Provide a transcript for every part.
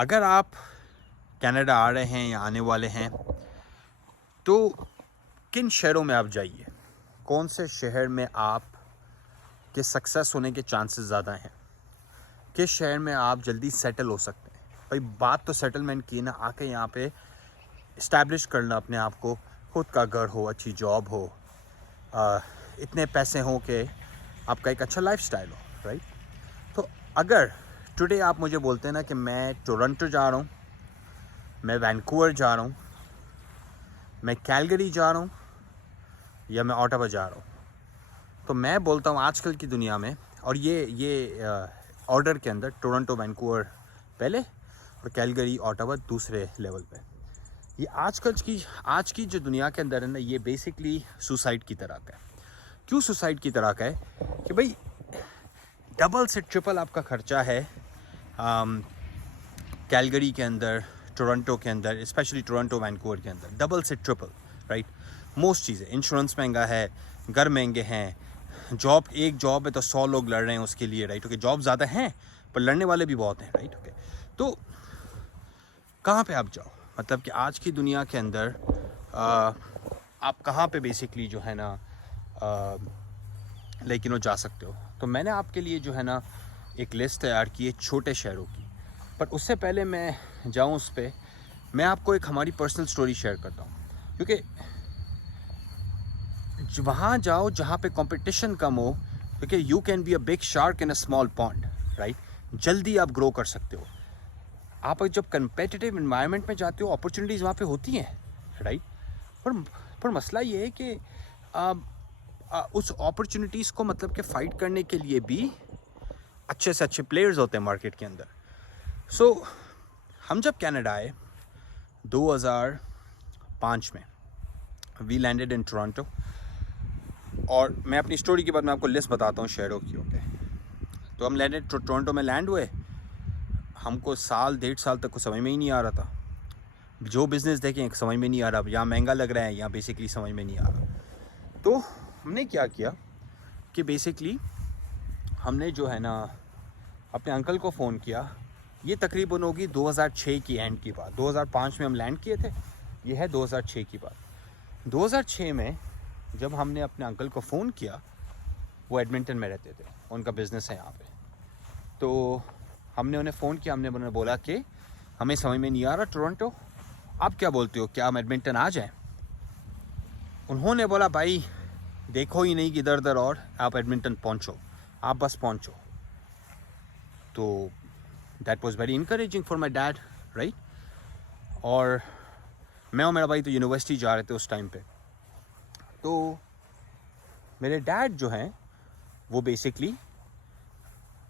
अगर आप कनाडा आ रहे हैं या आने वाले हैं तो किन शहरों में आप जाइए, कौन से शहर में आप के सक्सेस होने के चांसेस ज़्यादा हैं, किस शहर में आप जल्दी सेटल हो सकते हैं। भाई बात तो सेटलमेंट की ना, आके यहाँ पे इस्टेब्लिश करना अपने आप को, खुद का घर हो, अच्छी जॉब हो, इतने पैसे हों कि आपका एक अच्छा लाइफस्टाइल हो, राइट। तो अगर टुडे आप मुझे बोलते हैं ना कि मैं टोरंटो जा रहा हूँ, मैं वैंकूवर जा रहा हूँ, मैं कैलगरी जा रहा हूँ या मैं ऑटावा जा रहा हूँ, तो मैं बोलता हूँ आजकल की दुनिया में, और ये ऑर्डर के अंदर टोरंटो वैंकूवर पहले और कैलगरी ऑटावा दूसरे लेवल पे, ये आज की जो दुनिया के अंदर है ना, ये बेसिकली सुसाइड की तरह का है। क्यों सुसाइड की तरह का है कि भाई डबल से ट्रिपल आपका खर्चा है कैलगरी के अंदर, टोरंटो के अंदर, स्पेशली टोरंटो वैंकूवर के अंदर डबल से ट्रिपल, राइट। मोस्ट चीज़ें, इंश्योरेंस महंगा है, घर महंगे हैं, एक जॉब है तो 100 लोग लड़ रहे हैं उसके लिए, राइट। ओके, जॉब ज़्यादा हैं पर लड़ने वाले भी बहुत हैं, राइट। ओके, तो कहाँ पे आप जाओ, मतलब कि आज की दुनिया के अंदर आप कहाँ पे बेसिकली जो है ना लेकिन वो जा सकते हो। तो मैंने आपके लिए जो है ना एक लिस्ट तैयार की है छोटे शहरों की, पर उससे पहले मैं जाऊँ उस पर, मैं आपको एक हमारी पर्सनल स्टोरी शेयर करता हूँ, क्योंकि वहाँ जाओ जहाँ पे कंपटीशन कम हो, क्योंकि you can be a big shark in a small pond, right. जल्दी आप ग्रो कर सकते हो। आप जब कंपेटिटिव एनवायरनमेंट में जाते हो, अपॉर्चुनिटीज़ वहाँ पे होती हैं, राइट। पर मसला ये है कि उस अपॉर्चुनिटीज़ को मतलब कि फ़ाइट करने के लिए भी अच्छे से अच्छे प्लेयर्स होते हैं मार्केट के अंदर। सो हम जब कनाडा आए 2005 में, वी लैंडेड इन टोरंटो, और मैं अपनी स्टोरी के बाद मैं आपको लिस्ट बताता हूँ शहरों की। ओके, तो हम लैंडेड टोरंटो में लैंड हुए, हमको साल 1.5 साल तक को समझ में ही नहीं आ रहा था, जो बिज़नेस देखें समझ में नहीं आ रहा, यहाँ महंगा लग रहा है, यहाँ बेसिकली समझ में नहीं आ रहा। तो हमने क्या किया कि बेसिकली हमने जो है ना अपने अंकल को फ़ोन किया। ये तकरीबन होगी 2006 की एंड की बात, 2005 में हम लैंड किए थे, ये है 2006 की बात। 2006 में जब हमने अपने अंकल को फ़ोन किया, वो एडमिंटन में रहते थे, उनका बिज़नेस है यहाँ पे, तो हमने उन्हें फ़ोन किया, हमने उन्हें बोला कि हमें समझ में नहीं आ रहा टोरंटो, आप क्या बोलते हो, क्या हम एडमिंटन आ जाएं? उन्होंने बोला भाई देखो ही नहीं कि इधर उधर, और आप एडमिंटन पहुँचो, आप बस पहुँचो। तो that was very encouraging for my dad, right. और मैं और मेरा भाई तो यूनिवर्सिटी जा रहे थे उस टाइम पे, तो मेरे डैड जो हैं वो बेसिकली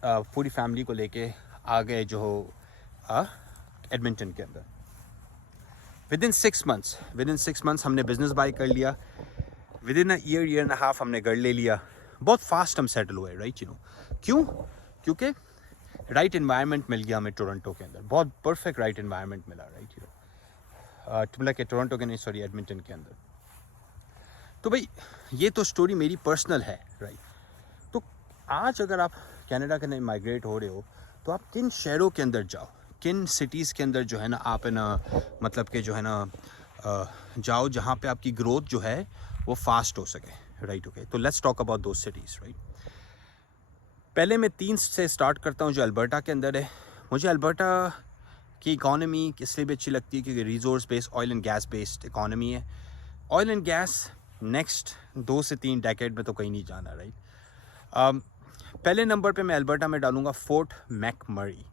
पूरी फैमिली को लेके आ गए जो एडमिंटन के अंदर। विद इन 6 मंथ्स हमने बिज़नेस बाय कर लिया, with in year and half हमने घर ले लिया, बहुत फास्ट हम सेटल हुए, राइट। क्यों? क्योंकि राइट एनवायरनमेंट मिल गया हमें टोरंटो के अंदर, बहुत परफेक्ट राइट एनवायरनमेंट मिला, राइट। मतलब कि टोरंटो के नहीं, सॉरी, एडमिंटन के अंदर। तो भाई ये तो स्टोरी मेरी पर्सनल है, राइट। तो आज अगर आप कनाडा के अंदर माइग्रेट हो रहे हो, तो आप किन शहरों के अंदर जाओ, किन सिटीज़ के अंदर जो है ना आप है ना मतलब कि जो है ना जाओ जहाँ पे आपकी ग्रोथ जो है वो फास्ट हो सके, राइट। ओके, तो let's talk about those cities, right. पहले मैं 3 से स्टार्ट करता हूँ जो अल्बर्टा के अंदर है। मुझे अल्बर्टा की इकॉनमी इसलिए भी अच्छी लगती है क्योंकि resource based, oil and gas based economy है। ऑयल एंड गैस नेक्स्ट 2 से 3 डेकेड में तो कहीं नहीं जाना, राइट। पहले नंबर पे मैं अल्बर्टा में डालूंगा फोर्ट मैकमरी,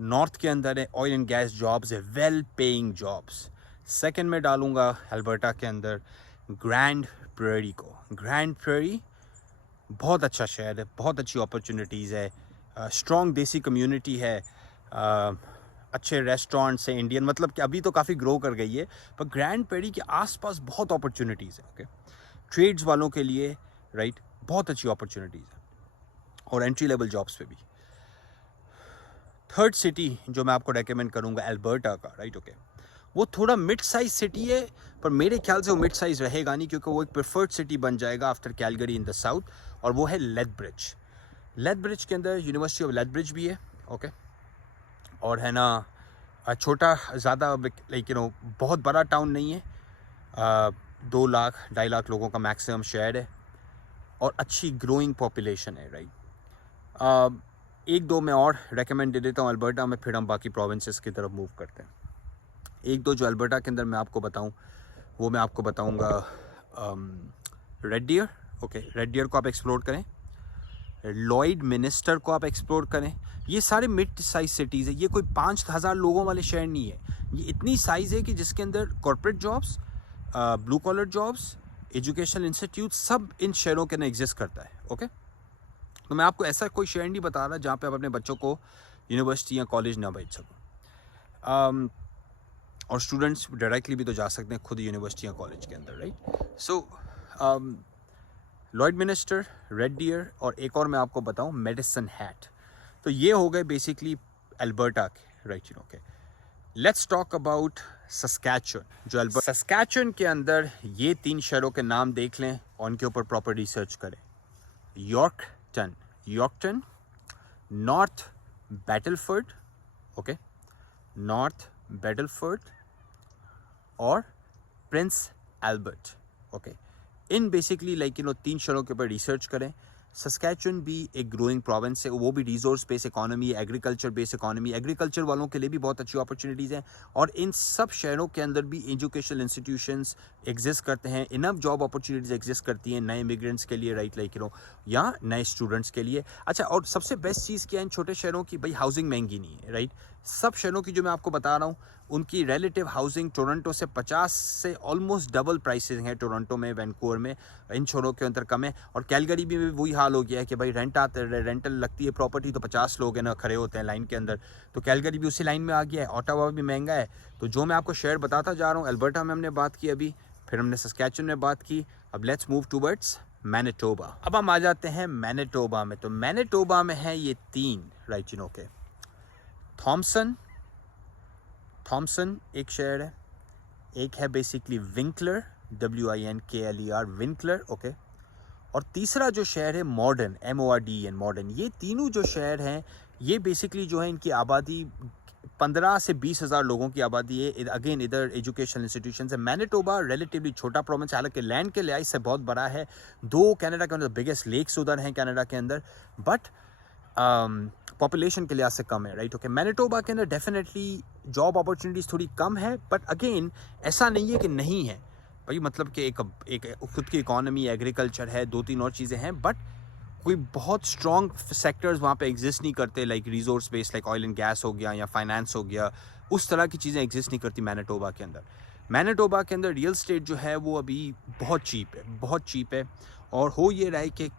नॉर्थ के अंदर है, ऑयल एंड गैस जॉब्स है, वेल पेइंग जॉब्स। सेकंड में डालूंगा अल्बर्टा के अंदर ग्रैंड प्रेरी को। ग्रैंड प्रेरी बहुत अच्छा शहर है, बहुत अच्छी अपॉर्चुनिटीज़ है, स्ट्रॉन्ग देसी कम्युनिटी है, अच्छे रेस्टोरेंट्स हैं इंडियन, मतलब कि अभी तो काफ़ी ग्रो कर गई है, पर ग्रैंड प्रेरी के आसपास बहुत अपॉर्चुनिटीज़ है, ओके, ट्रेड्स वालों के लिए, राइट, बहुत अच्छी अपॉर्चुनिटीज़ है, और एंट्री लेवल जॉब्स पे भी। थर्ड सिटी जो मैं आपको रेकमेंड करूँगा अल्बर्टा का, राइट। ओके, वो थोड़ा मिड साइज सिटी है, पर मेरे ख्याल से वो मिड साइज रहेगा नहीं, क्योंकि वो एक प्रेफर्ड सिटी बन जाएगा after Calgary in the south, और वो है लेथब्रिज। लेथब्रिज के अंदर यूनिवर्सिटी ऑफ लेथब्रिज भी है, ओके, और है ना छोटा ज़्यादा लाइक बहुत बड़ा टाउन नहीं है, 2 लाख 2.5 लाख लोगों का मैक्सिमम शहर है और अच्छी ग्रोइंग पॉपुलेशन है, राइट। एक दो मैं और रेकमेंड दे देता हूँ अल्बर्टा में, फिर हम बाकी प्रोविंसेस की तरफ मूव करते हैं। एक दो जो अल्बर्टा के अंदर मैं आपको बताऊँ, वो मैं आपको बताऊँगा red deer. Okay, red deer को आप एक्सप्लोर करें, लॉयडमिनिस्टर को आप एक्सप्लोर करें। ये सारे मिड साइज सिटीज़ है, ये कोई 5,000 लोगों वाले शहर नहीं है। ये इतनी साइज़ है कि जिसके अंदर corporate jobs, blue collar jobs, educational institute सब इन शहरों के अंदर एग्जिस्ट करता है। ओके, तो मैं आपको ऐसा कोई शहर नहीं बता रहा जहाँ पे आप अपने बच्चों को यूनिवर्सिटी या कॉलेज ना भेज सको। और स्टूडेंट्स डायरेक्टली भी तो जा सकते हैं खुद यूनिवर्सिटी या कॉलेज के अंदर, राइट। सो लॉयडमिनिस्टर, रेड डियर और एक और मैं आपको बताऊं मेडिसन हैट। तो ये हो गए बेसिकली अल्बर्टा के, right. Okay, let's talk about Saskatchewan. जो अल्बर्टा सस्कैचुअन के अंदर ये 3 शहरों के नाम देख लें और उनके ऊपर प्रॉपर रिसर्च करें। यॉर्कटन, नॉर्थ बैटलफोर्ड, ओके, नॉर्थ बैटलफोर्ड और Prince Albert. Okay, in basically 3 शहरों के ऊपर रिसर्च करें। सस्कैचुअन भी एक ग्रोइंग प्रोविंस है, वो भी resource based economy, agriculture based economy, agriculture वालों के लिए भी बहुत अच्छी अपॉर्चुनिटीज़ हैं। और इन सब शहरों के अंदर भी एजुकेशनल इंस्टीट्यूशंस एग्जिस्ट करते हैं, इनफ जॉब अपॉर्चुनिटीज़ एग्जिस्ट करती हैं नए इमिग्रेंट्स के लिए, राइट, या नए स्टूडेंट्स के लिए। अच्छा, और सबसे बेस्ट चीज़ क्या है इन छोटे शहरों की, भाई हाउसिंग महंगी नहीं है, राइट। सब शहरों की जो मैं आपको बता रहा हूँ उनकी रिलेटिव हाउसिंग टोरंटो से 50 से ऑलमोस्ट डबल प्राइसेस हैं। टोरंटो में, वैंकूवर में इन शहरों के अंदर कम है। और कैलगरी भी वही हाल हो गया है कि भाई रेंटल लगती है प्रॉपर्टी तो 50 लोग हैं ना खड़े होते हैं लाइन के अंदर। तो कैलगरी भी उसी लाइन में आ गया है, ऑटावा भी महंगा है। तो जो मैं आपको शहर बताता जा रहा हूँ, अल्बर्टा में हमने बात की अभी, फिर हमने सस्कैचुअन में बात की, अब लेट्स मूव टूवर्ड्स मैनिटोबा। अब हम आ जाते हैं मैनिटोबा में। तो मैनिटोबा में है ये 3, राइट, ओके। थॉमसन एक शहर है, एक है basically Winkler, WINKLER, Winkler, okay. और तीसरा जो शहर है मॉर्डन, MORDEN, मॉर्डन। ये तीनों जो शहर हैं ये बेसिकली जो है इनकी आबादी 15 से 20 हज़ार लोगों की आबादी है। अगेन इधर एजुकेशनल इंस्टीट्यूशन है। मैनिटोबा रिलेटिवली छोटा प्रोविंस, हालांकि लैंड के लिहाज से बहुत बड़ा है। 2 कनाडा के अंदर बिगेस्ट लेक्स उधर हैं कनाडा के अंदर, बट पॉपुलेशन के लिहाज से कम है, राइट। ओके, मैनिटोबा के अंदर डेफिनेटली जॉब अपॉर्चुनिटीज़ थोड़ी कम है, बट अगेन ऐसा नहीं है कि नहीं है भाई, मतलब कि एक खुद की इकोनॉमी, एग्रीकल्चर है, 2-3 और चीज़ें हैं, बट कोई बहुत स्ट्रॉन्ग सेक्टर्स वहाँ पे एग्जिस्ट नहीं करते, like resource based, like oil and gas हो गया या फाइनेंस हो गया, उस तरह की चीज़ें एग्जिस्ट नहीं करती मैनिटोबा के अंदर। मैनिटोबा के अंदर रियल स्टेट जो है वो अभी बहुत चीप है। और हो ये रहा है कि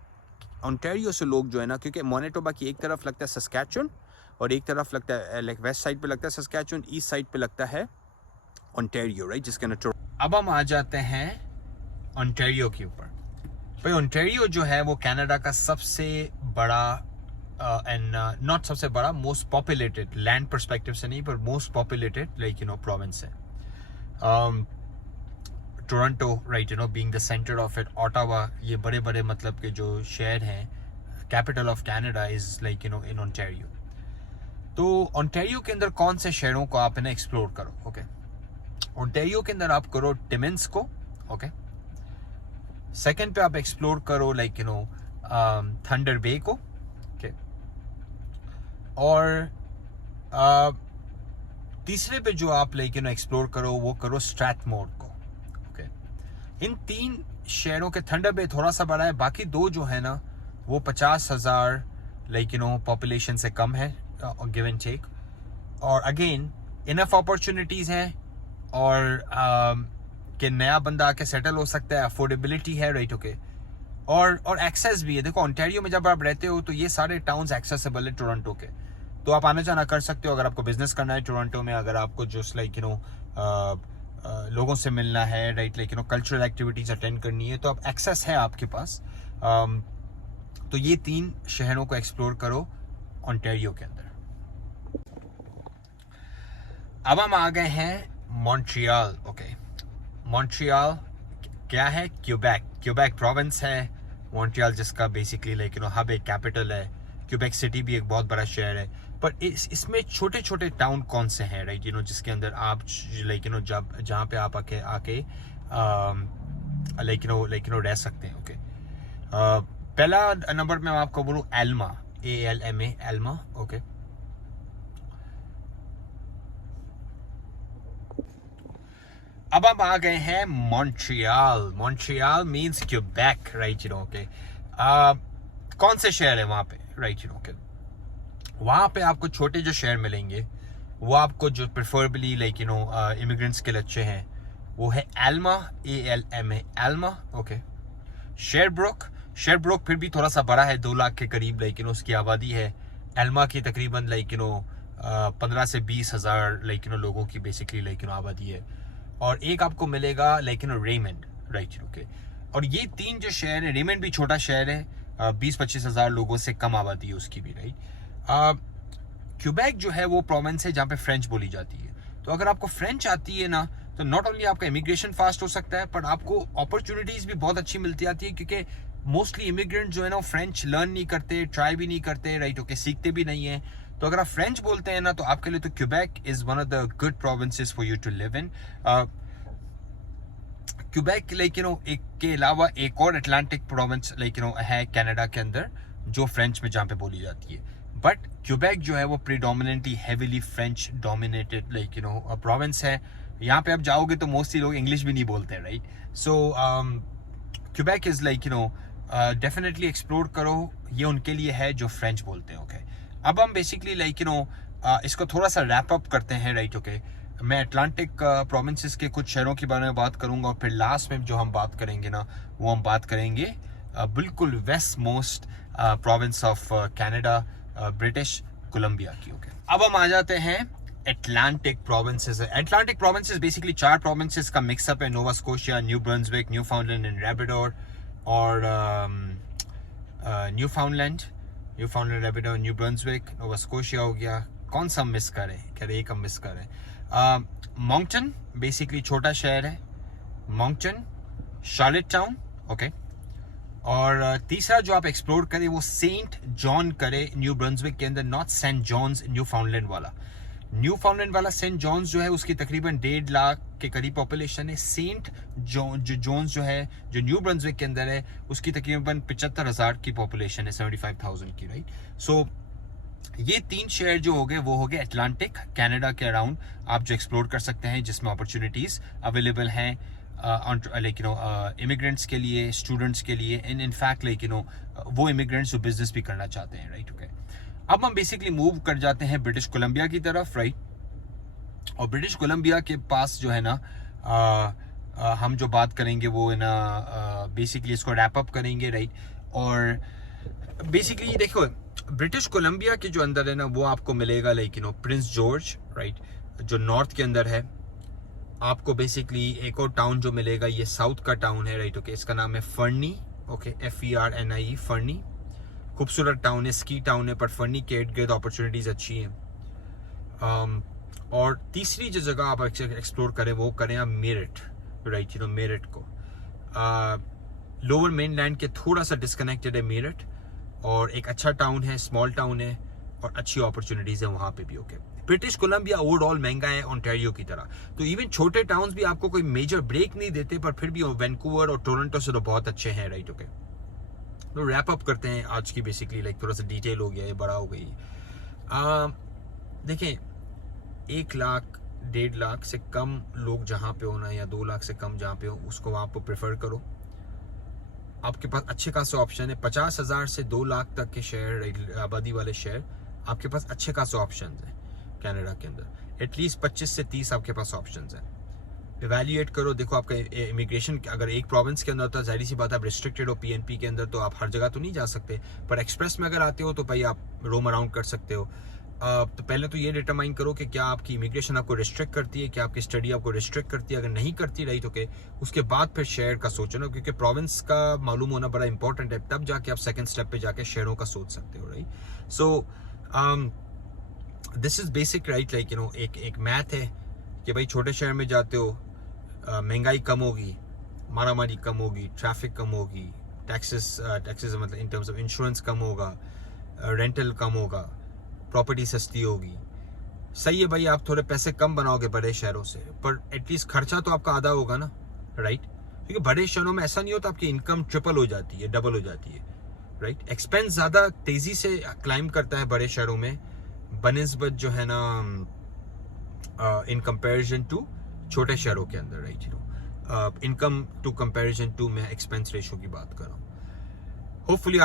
ओंटारियो से लोग जो है ना, क्योंकि मैनिटोबा की एक तरफ लगता है सस्कैचुअन और एक तरफ लगता है लाइक वेस्ट साइड पे लगता है सस्कैचुअन, ईस्ट साइड पे लगता है ओंटारियो, राइट, जिसके अंदर। अब हम आ जाते हैं ओंटारियो के ऊपर। भाई ओंटारियो जो है वो कनाडा का सबसे बड़ा एंड नॉट सबसे बड़ा, मोस्ट पॉपुलेटेड, लैंड पर्सपेक्टिव से नहीं पर मोस्ट पॉपुलेटेड प्रोविंस है। Toronto, right, being the centre of it, Ottawa, ये बड़े बड़े मतलब के जो शहर हैं, capital of Canada is like in Ontario. तो ओंटारियो के अंदर कौन से शहरों को आप इन्हें एक्सप्लोर करो, ओके। ओंटारियो के अंदर आप करो टिमिन्स को, ओके। सेकंड पे आप एक्सप्लोर करो लाइक थंडर बे को, ओके। और तीसरे पे जो आप लाइक एक्सप्लोर करो वो करो स्ट्रैथमोर को, ओके। इन 3 शहरों के, थंडर बे थोड़ा सा बड़ा है, बाकी 2 जो है ना वो 50,000 लाइक पॉपुलेशन से कम है, गिव एंड टेक। और अगेन इनफ अपॉर्चुनिटीज हैं और कि नया बंदा आके सेटल हो सकता है, अफोर्डेबिलिटी है, राइट, ओके। और एक्सेस भी है। देखो ओंटारियो में जब आप रहते हो तो ये सारे टाउन्स एक्सेसिबल है टोरंटो के, तो आप आना जाना कर सकते हो। अगर आपको बिजनेस करना है टोरंटो में, अगर आपको जस्ट लाइक लोगों से मिलना है, right, like cultural activities attend करनी है, तो आप एक्सेस है आपके पास। तो ये 3 शहरों को एक्सप्लोर करो ओंटारियो के अंदर। अब हम आ गए हैं मॉन्ट्रियल, ओके। मॉन्ट्रियल क्या है? क्यूबेक प्रोविंस है मॉन्ट्रियल, जिसका बेसिकली लाइक हब एक कैपिटल है। क्यूबेक सिटी भी एक बहुत बड़ा शहर है। पर इसमें छोटे छोटे टाउन कौन से हैं, राइट, जिसके अंदर आप लाइक जब जहाँ पे आप आके लाइक रह सकते हैं। ओके, पहला नंबर में मैं आपको बोलूँ एल्मा, ALMA, एल्मा। ओके, अब हम आ गए हैं Montreal. Montreal means Quebec, right, okay. कौन से शहर है वहाँ पे, राइट, ओके। वहाँ पे आपको छोटे जो शहर मिलेंगे वो आपको जो प्रेफरेबली लाइक इमिग्रेंट्स के लिए अच्छे हैं वो है एल्मा, ALMA, एल्मा। ओके, शेरब्रुक फिर भी थोड़ा सा बड़ा है, 2 लाख के करीब लाइक उसकी आबादी है। एल्मा की तकरीबन लाइक 15 से 20 हज़ार लाइक लोगों की बेसिकली लाइक आबादी है। और एक आपको मिलेगा लाइक रेमंड, राइट, ओके। और ये 3 जो शहर है, रेमंड भी छोटा शहर है, 20-25 हज़ार लोगों से कम आबादी है उसकी भी, राइट। क्यूबेक जो है वो प्रोविंस है जहाँ पे फ्रेंच बोली जाती है। तो अगर आपको फ्रेंच आती है ना, तो नॉट ओनली आपका इमिग्रेशन फास्ट हो सकता है, पर आपको अपॉर्चुनिटीज भी बहुत अच्छी मिलती आती है, क्योंकि मोस्टली इमिग्रेंट जो है ना फ्रेंच लर्न नहीं करते, ट्राई भी नहीं करते, राइट, ओके, सीखते भी नहीं है। तो अगर आप फ्रेंच बोलते हैं ना, तो आपके लिए तो Quebec is one of the good provinces for you to live in. Quebec like एक के अलावा एक और अटलांटिक प्रोविंस लाइक है कनाडा के अंदर जो फ्रेंच में जहाँ पे बोली जाती है। बट क्यूबेक जो है वो predominantly heavily French dominated like province है। यहाँ पे आप जाओगे तो मोस्टली लोग इंग्लिश भी नहीं बोलते हैं, right. So Quebec is like definitely explore करो, ये उनके लिए है जो फ्रेंच बोलते हैं। ओके, अब हम बेसिकली लाइक इसको थोड़ा सा रैप अप करते हैं, राइट, ओके। मैं अटलांटिक प्रोविंसेस के कुछ शहरों के बारे में बात करूंगा और फिर लास्ट में जो हम बात करेंगे ना, वो हम बात करेंगे बिल्कुल west most province of Canada, British Columbia की। ओके, अब हम आ जाते हैं Atlantic provinces. Atlantic provinces basically 4 provinces का मिक्सअप है, Nova Scotia, New Brunswick, Newfoundland and Labrador. और Newfoundland, Labrador, New Brunswick, Nova Scotia हो गया। कौन सा मिस करें, कह रहे एक हम मिस करें। मॉन्कटन बेसिकली छोटा शहर है, मॉन्कटन, शार्लेट टाउन। ओके, और तीसरा जो आप एक्सप्लोर करें वो सेंट जॉन करे, न्यू ब्रंसविक के अंदर, नॉट सेंट जॉन्स न्यूफाउंडलैंड वाला। न्यूफाउंडलैंड वाला सेंट जॉन्स जो है उसकी तकरीबन 1.5 लाख के करीब पॉपुलेशन है। सेंट जॉन्स जो है जो न्यू ब्रंसविक के अंदर है उसकी तकरीबन 75,000 की पॉपुलेशन है, 75,000 की, राइट। सो ये 3 शहर जो हो गए वो हो गए अटलांटिक कनाडा के अराउंड आप जो एक्सप्लोर कर सकते हैं, जिसमें अपॉर्चुनिटीज अवेलेबल हैं लाइक इमिग्रेंट्स के लिए, स्टूडेंट्स के लिए, एंड इन फैक्ट लाइक वो इमिग्रेंट्स जो बिजनेस भी करना चाहते हैं, राइट, ओके। अब हम बेसिकली मूव कर जाते हैं ब्रिटिश कोलंबिया की तरफ, राइट। और ब्रिटिश कोलंबिया के पास जो है ना हम जो बात करेंगे वो है ना बेसिकली इसको रैप अप करेंगे, राइट। और बेसिकली देखो ब्रिटिश कोलंबिया के जो अंदर है ना वो आपको मिलेगा लाइक प्रिंस जॉर्ज, राइट, जो नॉर्थ के अंदर है। आपको बेसिकली एक और टाउन जो मिलेगा ये साउथ का टाउन है, राइट, ओके, इसका नाम है फर्नी। Okay, FERNIE, फर्नी। खूबसूरत टाउन है, स्की टाउन है, पर फर्नी के इर्द गिर्द अपॉर्चुनिटीज अच्छी हैं। और तीसरी जो जगह आप एक्सप्लोर करें वो करें आप मेरठ, राइट, मेरठ को लोअर मेनलैंड के थोड़ा सा डिस्कनेक्टेड है मेरठ, और एक अच्छा टाउन है, स्मॉल टाउन है और अच्छी अपॉर्चुनिटीज है वहाँ पे भी। ओके, ब्रिटिश कोलंबिया ओवरऑल महंगा है ओंटारियो की तरह, तो इवन छोटे टाउन्स भी आपको कोई मेजर ब्रेक नहीं देते, पर फिर भी वैंकूवर और टोरंटो से तो बहुत अच्छे हैं, राइट, ओके। तो रैप अप करते हैं आज की बेसिकली लाइक थोड़ा सा डिटेल हो गया, ये बड़ा हो गई। देखें 1 लाख 1.5 लाख से कम लोग जहाँ पे होना या 2 लाख से कम जहाँ पे हो उसको आप प्रेफर करो। आपके पास अच्छे खासे ऑप्शन है, 50,000 से 2 लाख तक के शहर, आबादी वाले शहर आपके पास अच्छे खासे ऑप्शन हैं कनाडा के अंदर। एटलीस्ट 25 से 30 आपके पास ऑप्शन हैं। इवेल्युएट करो, देखो आपका इमिग्रेशन अगर एक प्रोविंस के अंदर होता है जाहिर सी बात है आप रिस्ट्रिक्टेड हो, PNP के अंदर तो आप हर जगह तो नहीं जा सकते, पर एक्सप्रेस में अगर आते हो तो भाई आप रोम अराउंड कर सकते हो। तो पहले तो ये डिटरमाइन करो कि क्या आपकी इमिग्रेशन आपको रिस्ट्रिक्ट करती है, क्या आपकी स्टडी आपको रिस्ट्रिक्ट करती है। अगर नहीं करती रही तो उसके बाद फिर शहर का सोचो ना, क्योंकि प्रोविंस का मालूम होना बड़ा इंपॉर्टेंट है, तब जाके आप सेकंड स्टेप पे जाके शहरों का सोच सकते हो, right. So this is basic, right, like एक मैथ है कि भाई छोटे शहर में जाते हो महंगाई कम होगी, मारामारी कम होगी, ट्रैफिक कम होगी, टैक्सेस मतलब इन टर्म्स ऑफ इंश्योरेंस कम होगा, रेंटल कम होगा, प्रॉपर्टी सस्ती होगी। सही है भाई, आप थोड़े पैसे कम बनाओगे बड़े शहरों से, पर एटलीस्ट खर्चा तो आपका आधा होगा ना, राइट? क्योंकि बड़े शहरों में ऐसा नहीं होता आपकी इनकम ट्रिपल हो जाती है, डबल हो जाती है, राइट? एक्सपेंस ज़्यादा तेज़ी से क्लाइम करता है बड़े शहरों में बनिस्बत जो है ना इन कंपैरिजन टू छोटे शहरों के अंदर, right? You know, income to comparison to मैं एक्सपेंस रेशो की बात कर रहा हूँ। होपफुली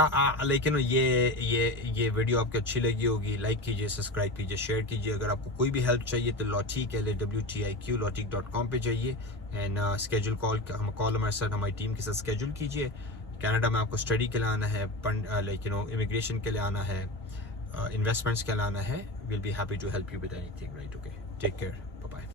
लेकिन ये वीडियो आपको अच्छी लगी होगी। लाइक कीजिए, सब्सक्राइब कीजिए, शेयर कीजिए। अगर आपको कोई भी हेल्प चाहिए तो लॉटिक LAWTIQ lotic.com पे जाइए एंड स्केड्यूल कॉल हमारे साथ, हमारी टीम के साथ स्केड्यूल कीजिए। कनाडा में आपको स्टडी के लिए आना है, लाइक यू नो इमिग्रेशन के लिए आना है, इन्वेस्टमेंट्स के लिए आना है, will be happy to help you with anything, right? Okay, take care, bye bye.